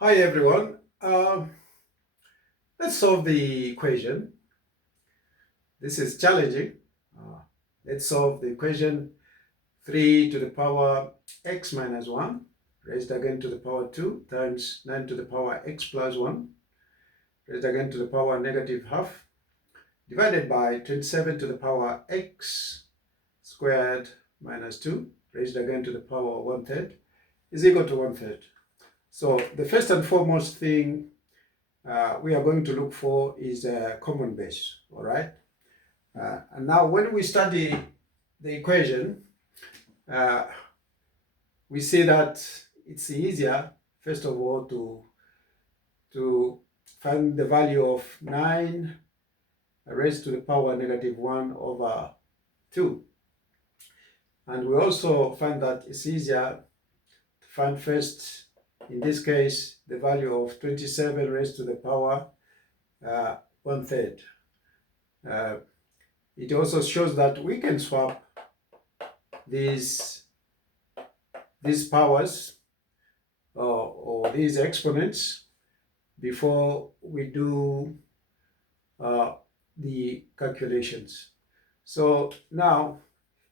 Hi everyone. Let's solve the equation. This is challenging. Uh, let's solve the equation 3 to the power x minus 1 raised again to the power 2 times 9 to the power x plus 1 raised again to the power negative half divided by 27 to the power x squared minus 2 raised again to the power 1/3 is equal to 1/3. So the first and foremost thing we are going to look for is a common base, all right? And now when we study the equation, uh, we see that it's easier, first of all, to find the value of 9 raised to the power negative 1 over 2. And we also find that it's easier to find first, in this case, the value of 27 raised to the power 1/3. It also shows that we can swap these powers or these exponents before we do the calculations. So now,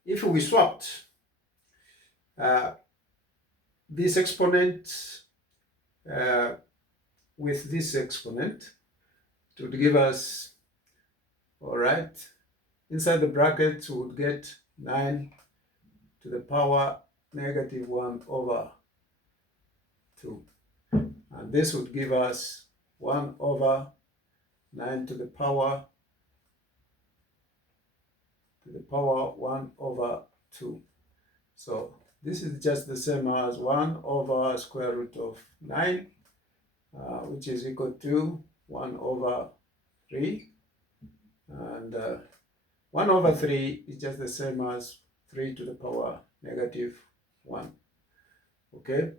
if we swapped this exponent with this exponent, it would give us, all right, inside the bracket we would get 9 to the power negative 1 over 2. And this would give us 1 over 9 to the power 1 over 2. So this is just the same as 1 over square root of 9, which is equal to 1 over 3. And 1 over 3 is just the same as 3 to the power negative 1. Okay?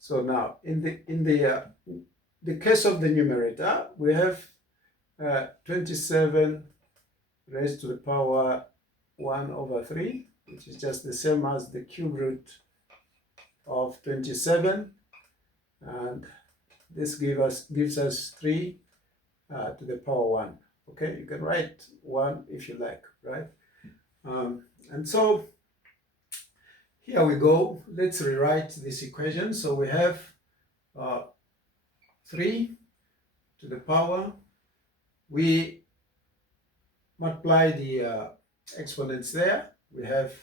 So now, in the case of the numerator, we have 27 raised to the power 1 over 3, which is just the same as the cube root of 27. And this gives us 3 to the power 1. Okay, you can write 1 if you like, right? And so here we go. Let's rewrite this equation. So we have 3 to the power. We multiply the exponents there. We have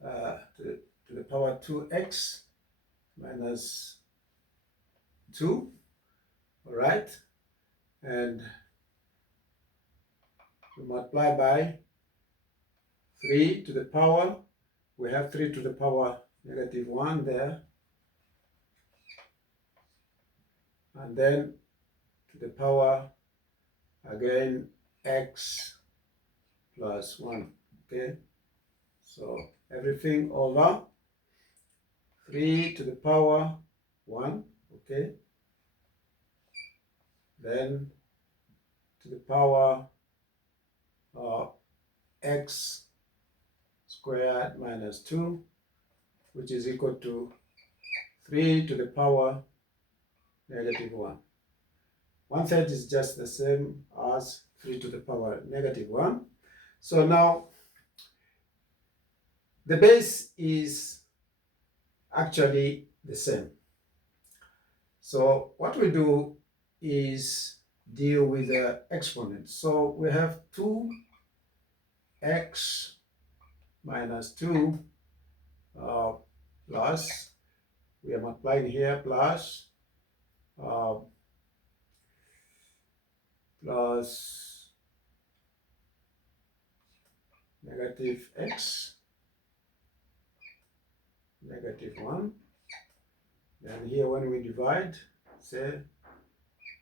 to the power 2x minus 2, all right? And we multiply by 3 to the power. We have 3 to the power negative 1 there. And then to the power, again, x plus 1, okay? So everything over 3 to the power 1, okay? Then to the power x squared minus 2, which is equal to 3 to the power negative 1. 1/3 is just the same as 3 to the power negative 1. So now the base is actually the same. So what we do is deal with the exponents. So we have 2x minus 2 plus, we are multiplying here, plus negative x, negative 1. Then here when we divide, say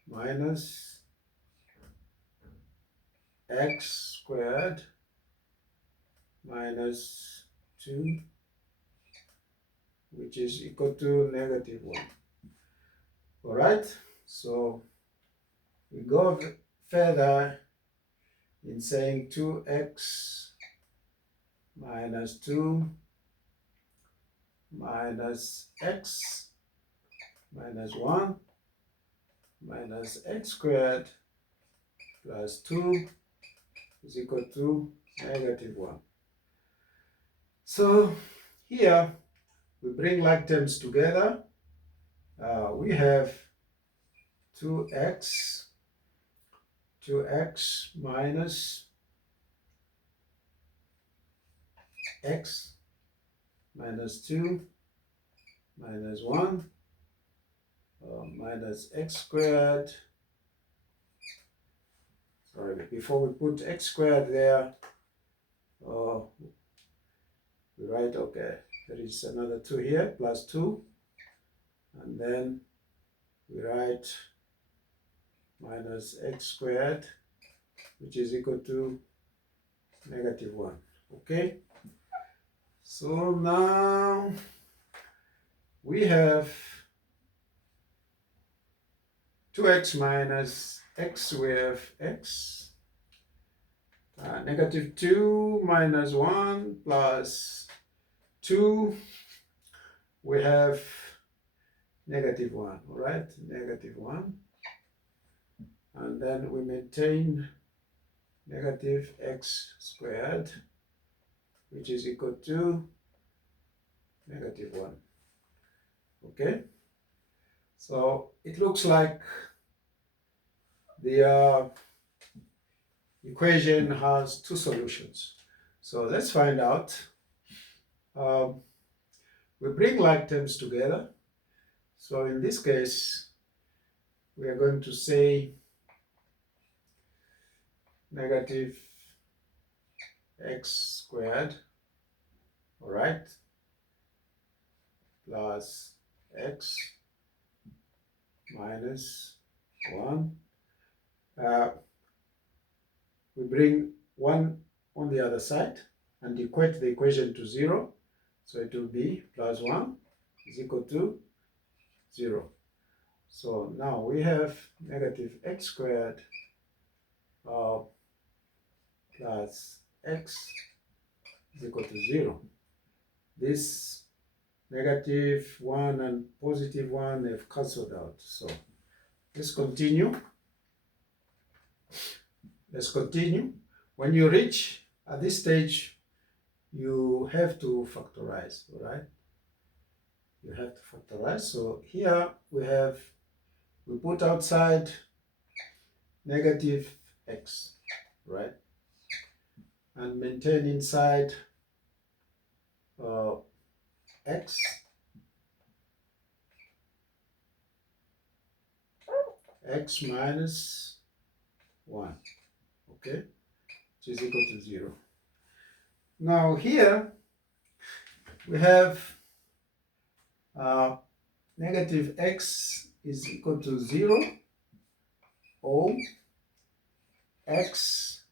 minus x squared minus 2, which is equal to negative 1. All right, so we go further in saying 2x minus 2 minus x minus 1 minus x squared plus 2 is equal to negative 1. So here we bring like terms together. We have 2x minus x minus 2 minus 1 minus x squared. Sorry, before we put x squared there, we write, okay, there is another 2 here, plus 2, and then we write minus x squared, which is equal to negative 1. Okay, so now we have 2x minus x, we have x, negative 2 minus 1 plus 2, we have negative 1, all right, negative 1. And then we maintain negative x squared, which is equal to negative 1. Okay, so it looks like the equation has two solutions. So let's find out. We bring like terms together. So in this case, we are going to say negative x squared, all right, plus x minus 1. We bring 1 on the other side and equate the equation to 0. So it will be plus 1 is equal to 0. So now we have negative x squared plus x is equal to 0. This negative 1 and positive 1 have cancelled out. So let's continue. Let's continue. When you reach at this stage, you have to factorize, all right? You have to factorize. So here we put outside negative x, right? And maintain inside x minus 1, okay, which is equal to 0. Now here we have negative x is equal to 0, or x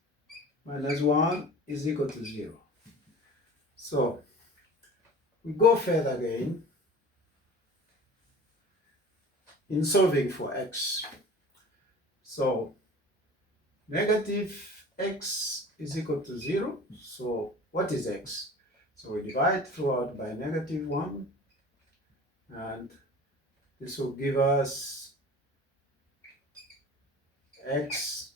minus 1 is equal to 0. So we go further again in solving for x. So negative x is equal to 0. So what is x? So we divide throughout by negative 1, and this will give us x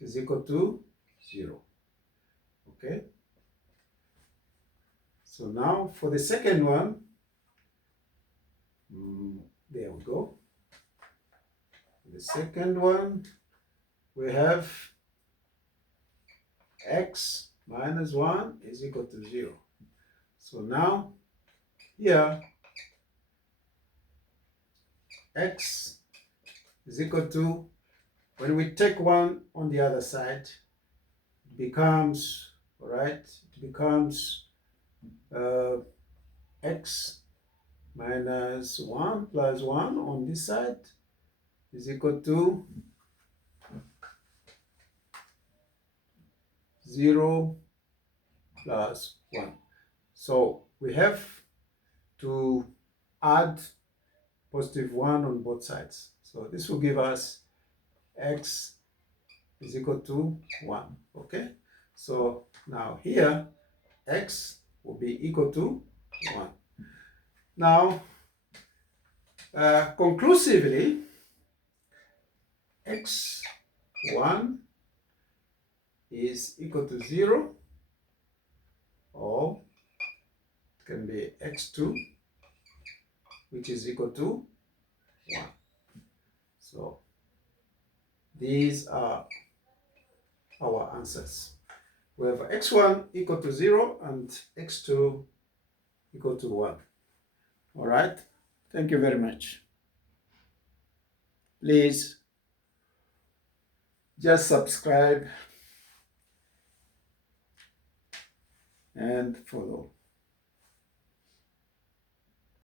is equal to 0. Okay. So now for the second one, there we go. The second one, we have x minus 1 is equal to 0. So now here x is equal to, when we take 1 on the other side, it becomes, all right, it becomes x minus 1 plus 1 on this side is equal to 0 plus 1. So we have to add positive 1 on both sides. So this will give us x is equal to 1. Okay, so now here x will be equal to 1. Now conclusively, x1 is equal to 0, or it can be x2 which is equal to 1. So these are our answers. We have x1 equal to 0 and x2 equal to 1. All right. Thank you very much. Please just subscribe and follow.